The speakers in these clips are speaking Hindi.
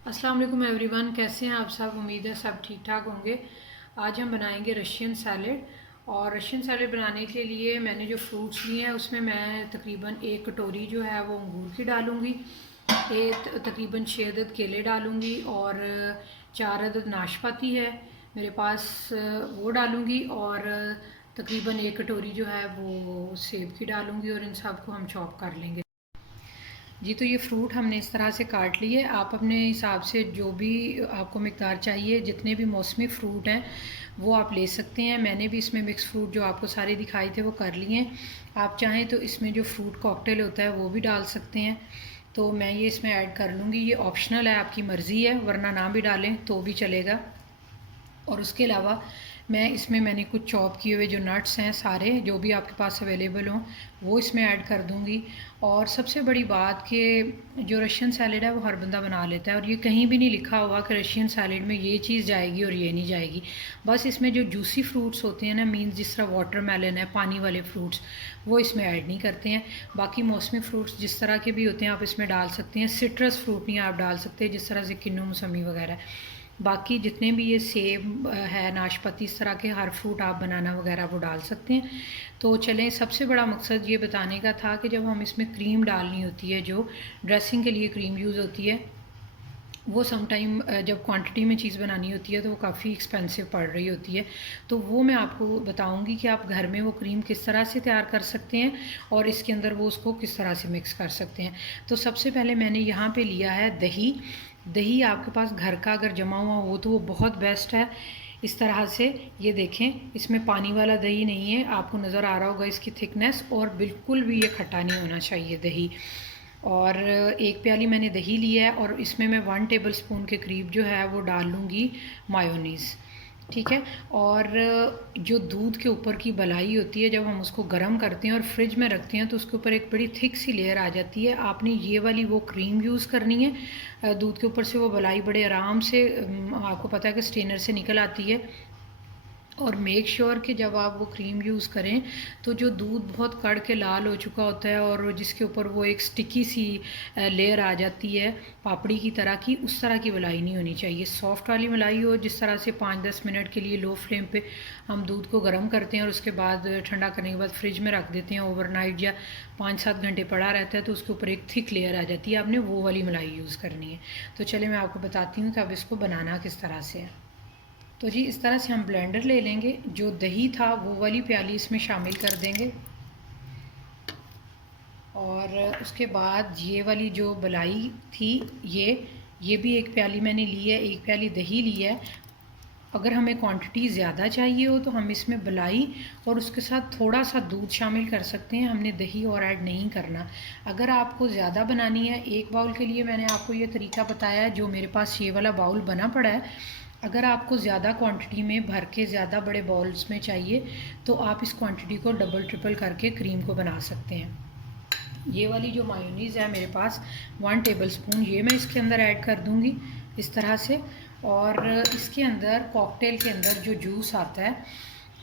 अस्सलाम वालेकुम एवरीवन, कैसे हैं आप सब। उम्मीद है सब ठीक ठाक होंगे। आज हम बनाएंगे रशियन सैलड। और रशियन सैलड बनाने के लिए मैंने जो फ्रूट्स लिए हैं उसमें मैं तकरीबन 1 कटोरी जो है वो अंगूर की डालूँगी, एक तकरीबन 6 अदद केले डालूँगी और 4 अदद नाशपाती है मेरे पास, वो डालूँगी। और तकरीबन 1 कटोरी जो है वो सेब की डालूँगी और इन सब को हम चॉप कर लेंगे। जी, तो ये फ़्रूट हमने इस तरह से काट लिए। आप अपने हिसाब से जो भी आपको मिक़दार चाहिए, जितने भी मौसमी फ़्रूट हैं वो आप ले सकते हैं। मैंने भी इसमें मिक्स फ़्रूट जो आपको सारे दिखाए थे वो कर लिए हैं। आप चाहें तो इसमें जो फ़्रूट कॉकटेल होता है वो भी डाल सकते हैं। तो मैं ये इसमें ऐड कर लूँगी। ये ऑप्शनल है, आपकी मर्ज़ी है, वरना ना भी डालें तो भी चलेगा। और उसके अलावा मैंने कुछ चॉप किए हुए जो नट्स हैं सारे, जो भी आपके पास अवेलेबल हों वो इसमें ऐड कर दूँगी। और सबसे बड़ी बात कि जो रशियन सैलड है वो हर बंदा बना लेता है और ये कहीं भी नहीं लिखा हुआ कि रशियन सैलड में ये चीज़ जाएगी और ये नहीं जाएगी। बस इसमें जो जूसी फ्रूट्स होते हैं ना, मीन्स जिस तरह वाटरमेलन है, पानी वाले फ्रूट्स, वो इसमें ऐड नहीं करते हैं। बाकी मौसमी फ्रूट्स जिस तरह के भी होते हैं आप इसमें डाल सकते हैं। सिट्रस फ्रूट नहीं आप डाल सकते, जिस तरह से किन्नू मौसमी वगैरह। बाकी जितने भी ये सेब है, नाशपाती, इस तरह के हर फ्रूट आप बनाना वगैरह वो डाल सकते हैं। तो चलें, सबसे बड़ा मकसद ये बताने का था कि जब हम इसमें क्रीम डालनी होती है, जो ड्रेसिंग के लिए क्रीम यूज़ होती है, वो सम टाइम जब क्वांटिटी में चीज़ बनानी होती है तो वो काफ़ी एक्सपेंसिव पड़ रही होती है। तो वो मैं आपको बताऊंगी कि आप घर में वो क्रीम किस तरह से तैयार कर सकते हैं और इसके अंदर वो उसको किस तरह से मिक्स कर सकते हैं। तो सबसे पहले मैंने यहाँ पे लिया है दही। दही आपके पास घर का अगर जमा हुआ हो तो वो बहुत बेस्ट है। इस तरह से ये देखें, इसमें पानी वाला दही नहीं है, आपको नज़र आ रहा होगा इसकी थिकनेस, और बिल्कुल भी ये खट्टा नहीं होना चाहिए दही। और 1 प्याली मैंने दही लिया है और इसमें मैं 1 टेबल स्पून के करीब जो है वो डाल लूँगी मायोनीज़। ठीक है। और जो दूध के ऊपर की बलाई होती है, जब हम उसको गर्म करते हैं और फ्रिज में रखते हैं तो उसके ऊपर एक बड़ी थिक सी लेयर आ जाती है। आपने ये वाली वो क्रीम यूज़ करनी है। दूध के ऊपर से वो बलाई बड़े आराम से आपको पता है कि स्ट्रेनर से निकल आती है। और मेक श्योर कि जब आप वो क्रीम यूज़ करें तो जो दूध बहुत कड़ के लाल हो चुका होता है और जिसके ऊपर वो एक स्टिकी सी लेयर आ जाती है पापड़ी की तरह की, उस तरह की मलाई नहीं होनी चाहिए। सॉफ्ट वाली मलाई हो, जिस तरह से 5-10 मिनट के लिए लो फ्लेम पे हम दूध को गर्म करते हैं और उसके बाद ठंडा करने के बाद फ्रिज में रख देते हैं ओवरनाइट, या 5-7 घंटे पड़ा रहता है तो उसके ऊपर एक थिक लेयर आ जाती है। आपने वो वाली मलाई यूज़ करनी है। तो चलिए मैं आपको बताती हूँ कि अब इसको बनाना किस तरह से है। तो जी, इस तरह से हम ब्लेंडर ले लेंगे। जो दही था वो वाली प्याली इसमें शामिल कर देंगे और उसके बाद ये वाली जो बलाई थी, ये भी 1 प्याली मैंने ली है, 1 प्याली दही ली है। अगर हमें क्वांटिटी ज़्यादा चाहिए हो तो हम इसमें बलाई और उसके साथ थोड़ा सा दूध शामिल कर सकते हैं, हमने दही और ऐड नहीं करना। अगर आपको ज़्यादा बनानी है, 1 बाउल के लिए मैंने आपको ये तरीका बताया है, जो मेरे पास ये वाला बाउल बना पड़ा है। अगर आपको ज़्यादा क्वांटिटी में भर के ज़्यादा बड़े बाउल्स में चाहिए तो आप इस क्वांटिटी को डबल ट्रिपल करके क्रीम को बना सकते हैं। ये वाली जो मायोनीज़ है मेरे पास 1 टेबल स्पून, ये मैं इसके अंदर ऐड कर दूँगी इस तरह से। और इसके अंदर कॉकटेल के अंदर जो जूस आता है,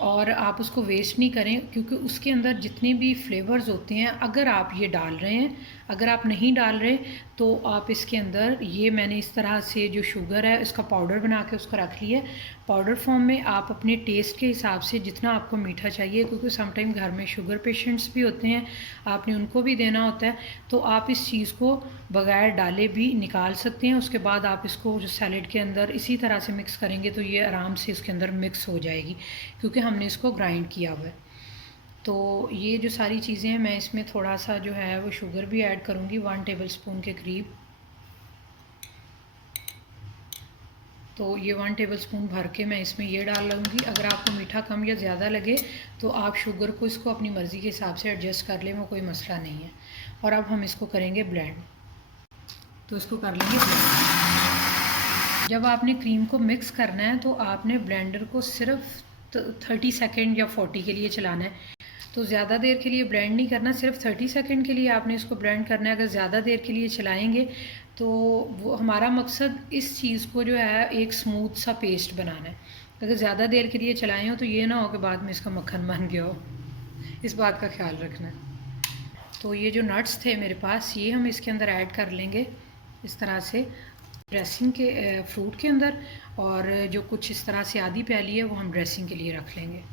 और आप उसको वेस्ट नहीं करें क्योंकि उसके अंदर जितने भी फ्लेवर्स होते हैं, अगर आप ये डाल रहे हैं, अगर आप नहीं डाल रहे तो आप इसके अंदर, ये मैंने इस तरह से जो शुगर है इसका पाउडर बना के उसको रख लिया है पाउडर फॉर्म में। आप अपने टेस्ट के हिसाब से जितना आपको मीठा चाहिए, क्योंकि समटाइम घर में शुगर पेशेंट्स भी होते हैं, आपने उनको भी देना होता है, तो आप इस चीज़ को बगैर डाले भी निकाल सकते हैं। उसके बाद आप इसको जो सैलेड के अंदर इसी तरह से मिक्स करेंगे तो ये आराम से इसके अंदर मिक्स हो जाएगी, क्योंकि हमने इसको ग्राइंड किया हुआ है। तो ये जो सारी चीज़ें हैं, मैं इसमें थोड़ा सा जो है वो शुगर भी ऐड करूँगी 1 टेबल स्पून के करीब। तो ये 1 टेबल स्पून भर के मैं इसमें ये डाल लूँगी। अगर आपको मीठा कम या ज़्यादा लगे तो आप शुगर को इसको अपनी मर्ज़ी के हिसाब से एडजस्ट कर लें, वो कोई मसला नहीं है। और अब हम इसको करेंगे ब्लेंड। तो इसको कर लेंगे ब्लेंड। जब आपने क्रीम को मिक्स करना है तो आपने ब्लेंडर को सिर्फ 30 सेकेंड या 40 के लिए चलाना है। तो ज़्यादा देर के लिए ब्लेंड नहीं करना, सिर्फ 30 सेकेंड के लिए आपने इसको ब्लेंड करना है। अगर ज़्यादा देर के लिए चलाएंगे तो वो हमारा मकसद इस चीज़ को जो है एक स्मूथ सा पेस्ट बनाना है। अगर ज़्यादा देर के लिए चलाएं हो तो ये ना हो कि बाद में इसका मक्खन बन गया हो, इस बात का ख्याल रखना। तो ये जो नट्स थे मेरे पास, ये हम इसके अंदर ऐड कर लेंगे इस तरह से। ड्रेसिंग के फ्रूट के अंदर, और जो कुछ इस तरह से आधी प्याली है वो हम ड्रेसिंग के लिए रख लेंगे।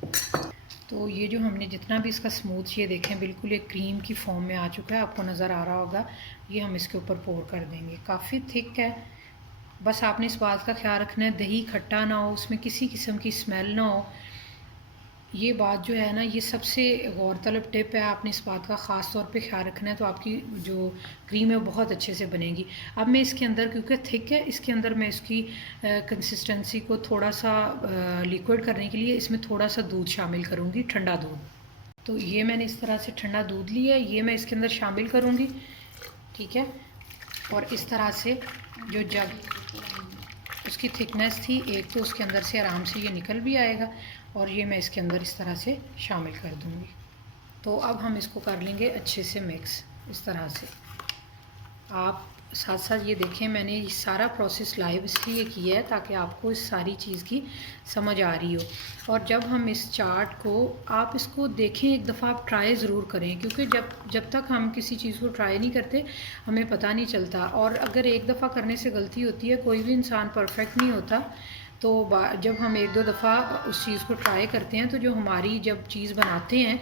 तो ये जो हमने जितना भी इसका स्मूथ, ये देखें बिल्कुल एक क्रीम की फॉर्म में आ चुका है, आपको नज़र आ रहा होगा। ये हम इसके ऊपर पोर कर देंगे। काफ़ी थिक है, बस आपने इस बात का ख्याल रखना है दही खट्टा ना हो, उसमें किसी किस्म की स्मेल ना हो। ये बात जो है ना, ये सबसे गौरतलब टिप है, आपने इस बात का ख़ास तौर पे ख्याल रखना है, तो आपकी जो क्रीम है बहुत अच्छे से बनेगी। अब मैं इसके अंदर, क्योंकि थिक है, इसके अंदर मैं इसकी कंसिस्टेंसी को थोड़ा सा लिक्विड करने के लिए इसमें थोड़ा सा दूध शामिल करूँगी, ठंडा दूध। तो ये मैंने इस तरह से ठंडा दूध लिया है, ये मैं इसके अंदर शामिल करूँगी, ठीक है। और इस तरह से जो जग उसकी थिकनेस थी एक, तो उसके अंदर से आराम से ये निकल भी आएगा, और ये मैं इसके अंदर इस तरह से शामिल कर दूँगी। तो अब हम इसको कर लेंगे अच्छे से मिक्स। इस तरह से आप साथ साथ ये देखें, मैंने ये सारा प्रोसेस लाइव इसलिए किया है ताकि आपको इस सारी चीज़ की समझ आ रही हो। और जब हम इस चार्ट को, आप इसको देखें एक दफ़ा, आप ट्राई ज़रूर करें, क्योंकि जब तक हम किसी चीज़ को ट्राई नहीं करते हमें पता नहीं चलता। और अगर एक दफ़ा करने से गलती होती है, कोई भी इंसान परफेक्ट नहीं होता, तो जब हम एक दो दफ़ा उस चीज़ को ट्राई करते हैं, तो जो हमारी जब चीज़ बनाते हैं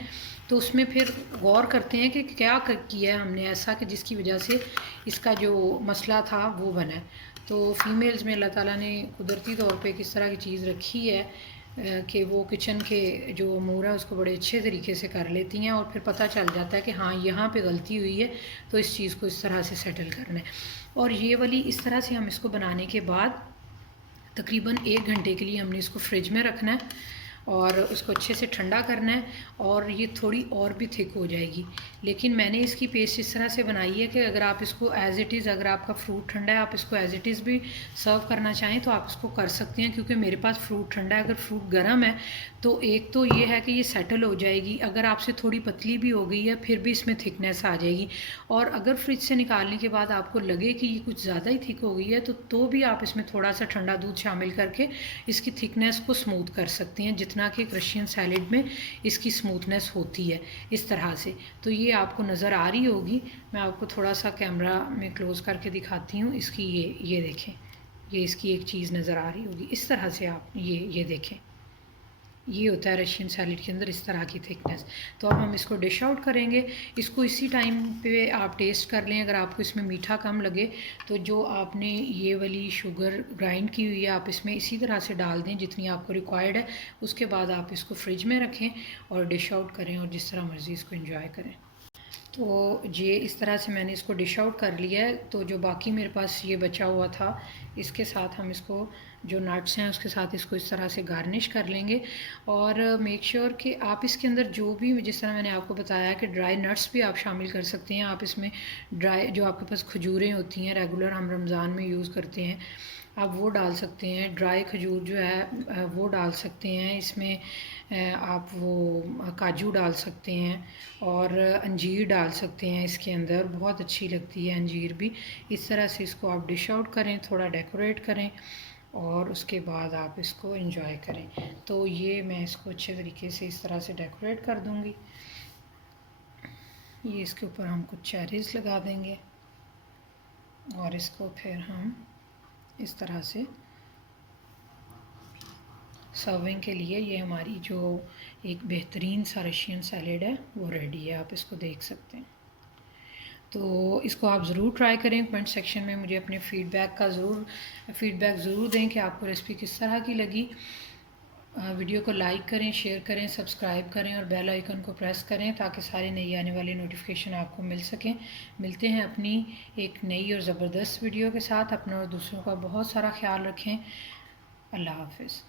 तो उसमें फिर गौर करते हैं कि क्या किया है हमने ऐसा कि जिसकी वजह से इसका जो मसला था वो बना है। तो फीमेल्स में अल्लाह ताला ने कुदरती तौर पे किस तरह की चीज़ रखी है कि वो किचन के जो अमूर है उसको बड़े अच्छे तरीके से कर लेती हैं, और फिर पता चल जाता है कि हाँ यहाँ पे गलती हुई है, तो इस चीज़ को इस तरह से सेटल करना है। और ये वाली इस तरह से हम इसको बनाने के बाद तकरीबन 1 घंटे के लिए हमने इसको फ्रिज में रखना है और उसको अच्छे से ठंडा करना है, और ये थोड़ी और भी थिक हो जाएगी। लेकिन मैंने इसकी पेस्ट इस तरह से बनाई है कि अगर आप इसको एज़ इट इज़, अगर आपका फ्रूट ठंडा है, आप इसको एज़ इट इज़ भी सर्व करना चाहें तो आप इसको कर सकते हैं, क्योंकि मेरे पास फ्रूट ठंडा है। अगर फ्रूट गर्म है तो एक तो ये है कि ये सेटल हो जाएगी, अगर आपसे थोड़ी पतली भी हो गई है फिर भी इसमें थिकनेस आ जाएगी। और अगर फ्रिज से निकालने के बाद आपको लगे कि ये कुछ ज़्यादा ही थिक हो गई है, तो भी आप इसमें थोड़ा सा ठंडा दूध शामिल करके इसकी थिकनेस को स्मूथ कर सकते हैं, जितना कि रशियन सैलेड में इसकी स्मूथनेस होती है इस तरह से। तो ये आपको नज़र आ रही होगी, मैं आपको थोड़ा सा कैमरा में क्लोज़ करके दिखाती हूँ इसकी। ये देखें, ये इसकी एक चीज़ नज़र आ रही होगी इस तरह से। आप ये देखें, ये होता है रशियन सैलेड के अंदर इस तरह की थिकनेस। तो अब हम इसको डिश आउट करेंगे। इसको इसी टाइम पे आप टेस्ट कर लें, अगर आपको इसमें मीठा कम लगे तो जो आपने ये वाली शुगर ग्राइंड की हुई है आप इसमें इसी तरह से डाल दें जितनी आपको रिक्वायर्ड है। उसके बाद आप इसको फ्रिज में रखें और डिश आउट करें, और जिस तरह मर्ज़ी इसको इंजॉय करें। तो ये इस तरह से मैंने इसको डिश आउट कर लिया है। तो जो बाकी मेरे पास ये बचा हुआ था, इसके साथ हम इसको, जो नट्स हैं उसके साथ इसको इस तरह से गार्निश कर लेंगे। और मेक श्योर कि आप इसके अंदर जो भी, जिस तरह मैंने आपको बताया कि ड्राई नट्स भी आप शामिल कर सकते हैं। आप इसमें ड्राई, जो आपके पास खजूरें होती हैं रेगुलर हम रमज़ान में यूज़ करते हैं, आप वो डाल सकते हैं। ड्राई खजूर जो है वो डाल सकते हैं इसमें। आप वो काजू डाल सकते हैं, और अंजीर डाल सकते हैं इसके अंदर, बहुत अच्छी लगती है अंजीर भी। इस तरह से इसको आप डिश आउट करें, थोड़ा डेकोरेट करें, और उसके बाद आप इसको एंजॉय करें। तो ये मैं इसको अच्छे तरीके से इस तरह से डेकोरेट कर दूँगी। ये इसके ऊपर हम कुछ चेरीज़ लगा देंगे, और इसको फिर हम इस तरह से सर्विंग के लिए, ये हमारी जो एक बेहतरीन सा रशियन सैलेड है वो रेडी है। आप इसको देख सकते हैं। तो इसको आप ज़रूर ट्राई करें। कमेंट सेक्शन में मुझे अपने फ़ीडबैक ज़रूर दें कि आपको रेसिपी किस तरह की लगी। वीडियो को लाइक करें, शेयर करें, सब्सक्राइब करें, और बेल आइकन को प्रेस करें ताकि सारे नई आने वाली नोटिफिकेशन आपको मिल सकें। मिलते हैं अपनी एक नई और ज़बरदस्त वीडियो के साथ। अपना और दूसरों का बहुत सारा ख्याल रखें। अल्लाह हाफ़िज़।